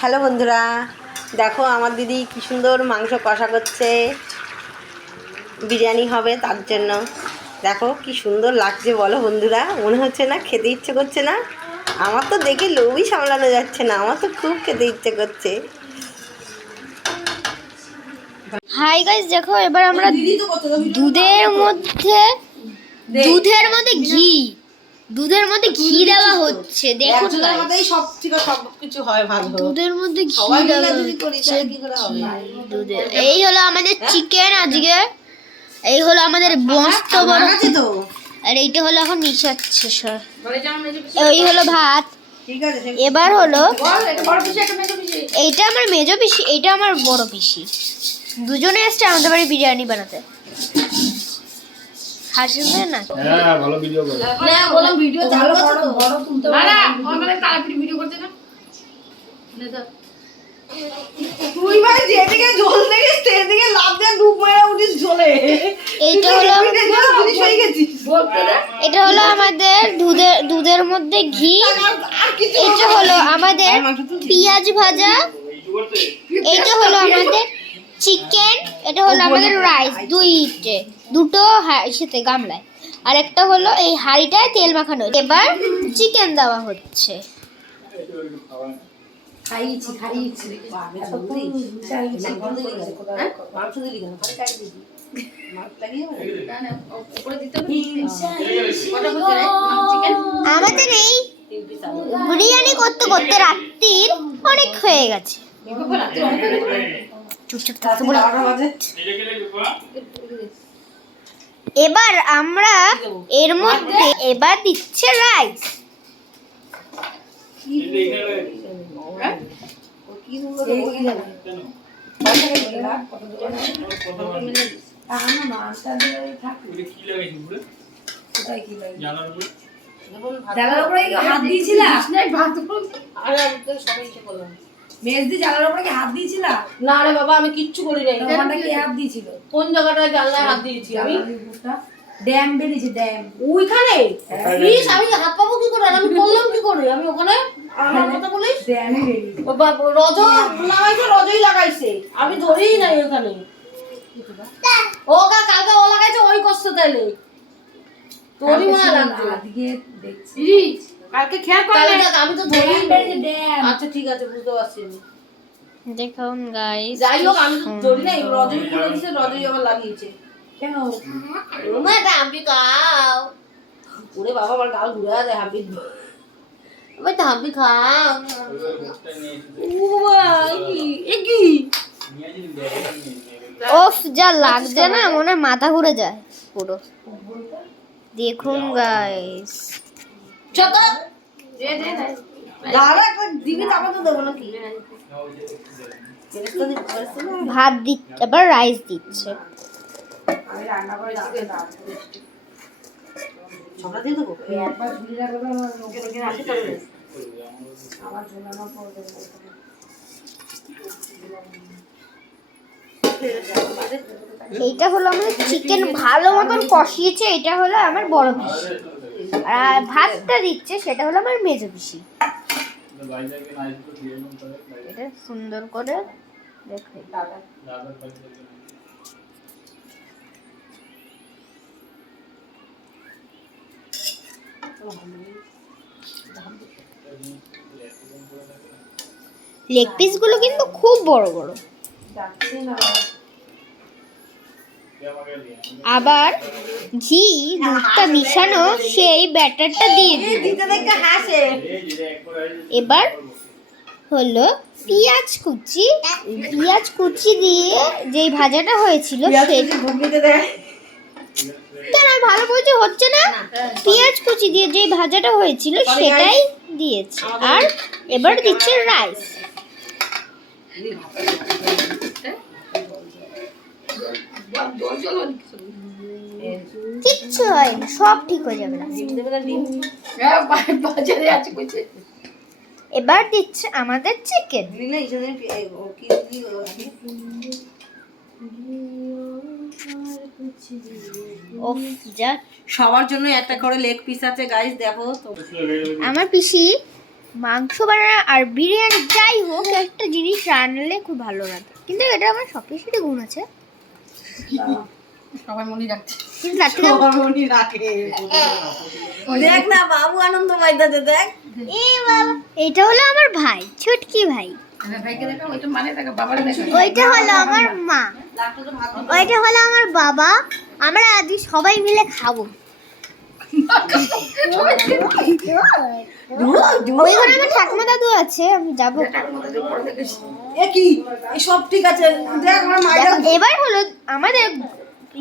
Hello বন্ধুরা দেখো আমার দিদি কি সুন্দর মাংস কষা করছে। বিরিয়ানি হবে তার জন্য। দেখো কি সুন্দর লাগছে বলো বন্ধুরা মনে হচ্ছে না খেতে ইচ্ছে করছে না। আমার তো দেখে লোভই সামলানো যাচ্ছে না আমার তো খুব খেতে ইচ্ছে করছে। হাই গাইস দেখো এবার আমরা দুধের মধ্যে দুধের মধ্যে ঘি। দুধের মধ্যে ঘি দেওয়া হচ্ছে দেখো দেখুন guys। সব থেকে সব কিছু হয় ভালো। দুধের মধ্যে ঘি দেওয়া যদি করি হচ্ছে তাহলে কি করে হবে? দুধের। এই হলো আমাদের চিকেন আজকে। এই হলো আমাদের মস্ত বড় আছে তো। আর এইটা হলো এখন মিশাচ্ছে সব এই হলো ভাত। ঠিক আছে এবার হলো এটা বড় পিসি, একটা মেজো পিসি। এইটা আমার মেজো পিসি এইটা আমার বড় পিসি। দুজনে এসছে আমাদের বাড়ি বিরিয়ানি বানাতে। হাসবে না হ্যাঁ ভালো ভিডিও করে। না, বললাম ভিডিও চালু আছে তো। তুই ভাই যেদিকে জল দেখিস সেদিকে লাভ দিয়ে ডুব মেরে উঠিস জলে। এইটা হলো হয়ে গেছিস। এটা হলো আমাদের দুধের দুধের মধ্যে ঘি। এটা হলো আমাদের পেঁয়াজ ভাজা। এটা হলো আমাদের চিকেন এটা হলো আমাদের রাইস দুইটে দুটো হা- ইসেতে গামলায়। আর একটা হলো এই হাঁড়িটায় তেল মাখানো। এবার চিকেন দেওয়া হচ্ছে? হ্যাঁ? হবে? আমাদের এই বিরিয়ানি করতে করতে রাত্রির অনেক হয়ে গেছে। চুপচাপ থাকতে বলে। এবার আমরা এর মধ্যে এবার দিচ্ছে রাইস। সুন্দর বই জানে। জানালার উপরে কি হাত দিয়েছিলাস আরে আমি তো সবাই ইচ্ছে করলাম। মেজদি জানালার উপরে কি হাত দিয়েছিলা? না রে বাবা আমি কিচ্ছু করি নাই। কি হাত দিয়েছিল। কোন জায়গাটায় জানলায় হাত দিয়েছি আমি? ড্যাম বেরিয়েছে ড্যাম। ওইখানে? প্লিজ আমি হাত পাবো কি করে? আমি করলাম কি করে? আমি ওখানে আমার কথা বলিস? ও বাবা, রজ লাগাইছে রজই লাগাইছে। আমি ধরেই নাই ওখানে। ও কা কালকে ও লাগাইছে ওই কষ্ট তাইলে। তোরই হয় লাগছে। আজকে দেখছি। কালকে খেয়াল করলে? আমি তো ধরেই ড্যাম। আচ্ছা ঠিক আছে বুঝতে পারছি আমি। দেখুন গাইস যাই হোক আমি তো ধরি নাই রজই খুলে দিছে রজই আবার লাগিয়েছে। কেন? ওমা এটা হাম্পি খাও। ওরে বাবা আমার গাল ঘুরে যায় হাম্পি আমি তো হাম্পি খাও। ও বাবা কি এ কি ওফ যা লাগছে না মনে হয় মাথা ঘুরে যায় পুরো। দেখুন গাইস ছোট দাঁড়া একটা দিবি তারপর তো দেবো নাকি? বেরেস্তা দিতে পারছি না। ভাত দি এবার রাইস দিচ্ছে পড়বে এইটা হলো আমাদের চিকেন ভালো মতন কষিয়েছে এটা হলো আমার বড় পিসি। আর ভাতটা দিচ্ছে সেটা হলো আমার মেজো পিসি। এটা সুন্দর করে দেখো। লেগ পিসগুলো কিন্তু খুব বড় বড়। আবার ঘি দুধটা মিশানো সেই ব্যাটারটা দিয়ে দিল। দিতে দেখতে হাসে এবার হলো পেঁয়াজ কুচি। পেঁয়াজ কুচি দিয়ে যেই ভাজাটা হয়েছিল কেন ভালো বলছে হচ্ছে না। পেঁয়াজ কুচি দিয়ে যেই ভাজাটা হয়েছিল সেটাই দিয়েছে। আর এবার দিচ্ছে রাইস কিচ্ছু সব ঠিক হয়ে যাবে। না ডিম বাজারে আছে কইছে এবার দিচ্ছে আমাদের চিকেন সবার জন্য একটা করে লেগ পিস আছে গাইস দেখো আমার পিসি মাংস বানানো আর বিরিয়ানি যাই হোক একটা জিনিস রান্নালে খুব ভালো লাগে। কিন্তু এটা আমার সব কিছুরই গুণ আছে। সবাই মনে রাখছে। কিন্তু তার থেকে দেখ না বাবু আনন্দ পাইতেছে দেখ। এটা হলো আমার ভাই ছুটকি ভাই। মানে ওইটা হলো আমার মা। ওইটা হলো আমার বাবা। আমরা আজ সবাই মিলে খাব। ওই ঘরে আমার ঠাকুমা দাদু আছে আমি যাব। এ কি? সব ঠিক আছে। দেখ আমার মাইরা দেখো, এবার হলো আমাদের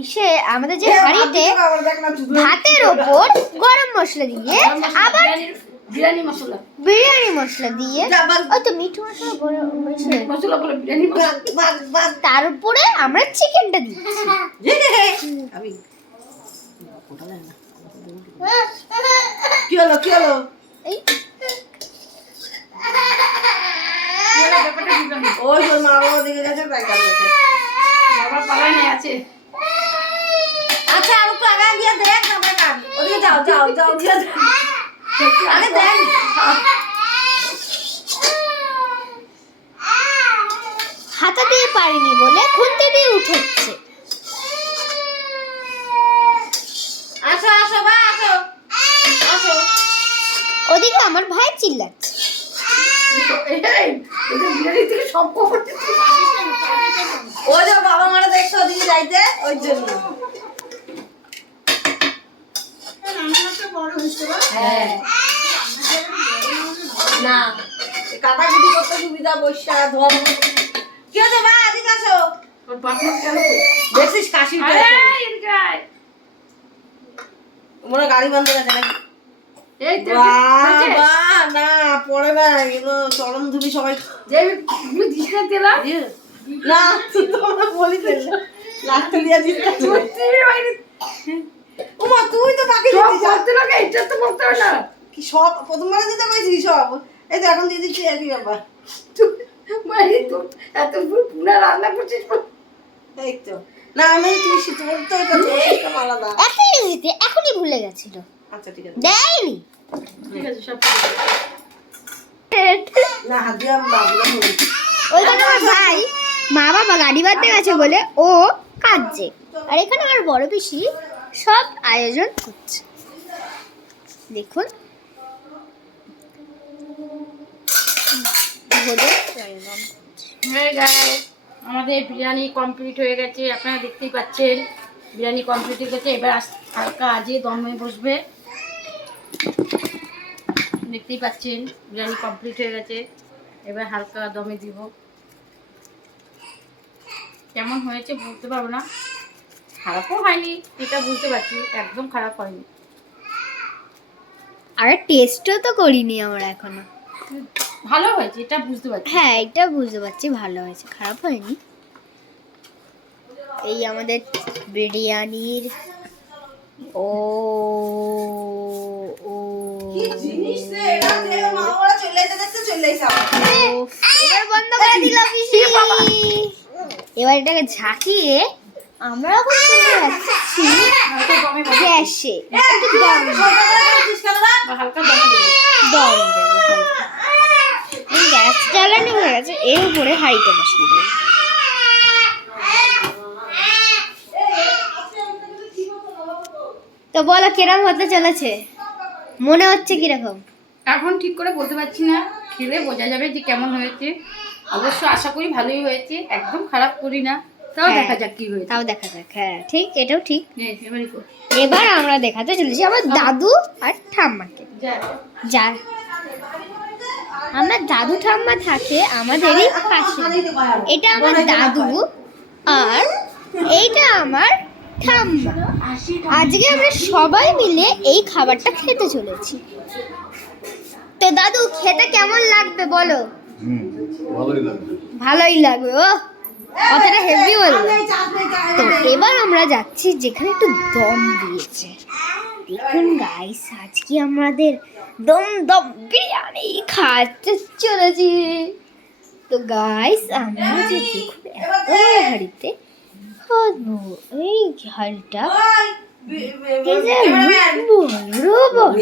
ইসে আমাদের যে হাঁড়িতে ভাতের ওপর গরম মশলা দিয়ে আবার বিরিয়ানি মশলা। বিরিয়ানি মশলা দিয়ে তো মিঠু মশলা বলে বিরিয়ানি তার উপরে আমরা চিকেনটা দিই আমি কি হলো কি হলো। ওই তোর মা বাবা দিকে গেছে তাই কাঁদছে পালায় নাই আছে আচ্ছা আর একটু আগে গিয়ে দেখ না বেকার ওদিকে যাও যাও যাও গিয়ে দেখ। আগে দেখ হাতা দিয়ে পারিনি বলে খুন্তি দিয়ে উঠেছে আসো আসো বা আসো আসো ওদিকে আমার ভাই চিল্লাচ্ছে এই, এই, এটা বিরিয়ানি থেকে সব খবর দিচ্ছে। ও যে বাবা মারা দেখছ ওদিকে যাইতে ওই জন্য। হ্যাঁ। না করতে সুবিধা বসা ধোয়া কি হচ্ছে দেখছিস কাশি। মনে গাড়ি বন্ধ গেছে নাকি? না পড়ে না এগুলো চরম ধুলি সবাই দিস না তেলা। না তোমরা বলি লাস্ট লিয়া দিতে সত্যি বাইরে উমা তুই তো বাকি সব বলতে লাগে এটা তো বলতে না। কি সব? প্রথমবার দিতে পেরেছিস সব? এই তো এখন দিয়ে দিচ্ছি একই ব্যাপার। তুই বাইরে তো এত পুরা রান্না করছিস এই তো। না আমি তুই শীত বলতে এটা তোর আলাদা। এখনই দিতে এখনই ভুলে গেছিল। আচ্ছা ঠিক আছে। দেয়নি। ঠিক আছে সব না বাবুরা আমার ভাই। মা বাবা গাড়ি বাঁধতে গেছে বলে ও কাঁদছে। আর এখানে আমার বড় পিসি সব আয়োজন করছে। দেখুন। আমাদের বিরিয়ানি কমপ্লিট হয়ে গেছে। আপনারা দেখতেই পাচ্ছেন, বিরিয়ানি কমপ্লিট হয়ে গেছে। এবার হালকা আজে দমে বসবে। দেখতেই পাচ্ছেন, বিরিয়ানি কমপ্লিট হয়ে গেছে। এবার হালকা দমে দিব। কেমন হয়েছে বুঝতে পারব না। খারাপও হয়নি এটা বুঝতে পারছি একদম খারাপ হয়নি। আর টেস্টও তো করিনি আমরা এখনও। ভালো হয়েছে এটা বুঝতে পারছি। হ্যাঁ এটা বুঝতে পারছি ভালো হয়েছে খারাপ হয়নি। এই আমাদের বিরিয়ানির ও ও। জিনিস রে এটা মা চলে যেতে চলে এসে এবার বন্ধ করে দিল পিসি। এবার এটাকে ঝাঁকিয়ে আমরা। গ্যাসে। দম দেবো। গ্যাস জ্বালানো হয়ে গেছে এর উপরে বসিয়ে দেবো। তো বলো কিরম হতে চলেছে? মনে হচ্ছে কীরকম? এখন ঠিক করে বলতে পারছি না খেলে বোঝা যাবে যে কেমন হয়েছে। অবশ্য আশা করি ভালোই হয়েছে একদম খারাপ করি না। তাও হ্যাঁ। দেখা যাক কি হয়েছে। তাও দেখা যাক হ্যাঁ ঠিক এটাও ঠিক। নে, এবারে আমরা দেখাতে চলেছি আমার দাদু আর ঠাম্মাকে যা। যার আমার দাদু ঠাম্মা থাকে আমাদেরই পাশে। এটা আমার দাদু আর এইটা আমার ঠাম্মা। আজকে আমরা সবাই মিলে এই খাবারটা খেতে চলেছি। তো দাদু খেতে কেমন লাগবে বলো? ভালোই লাগবে। ভালোই ও। কথাটা হেভি চাপ তো এবার আমরা যাচ্ছি যেখানে একটু দম দিয়েছে। দেখুন গাইস আজকে আমাদের দম দম বিরিয়ানি খাচ্ছে চলেছি। তো গাইস আমরা যে দেখুন এত হাঁড়িতে খাব এই হাঁড়িটা। বড় বড়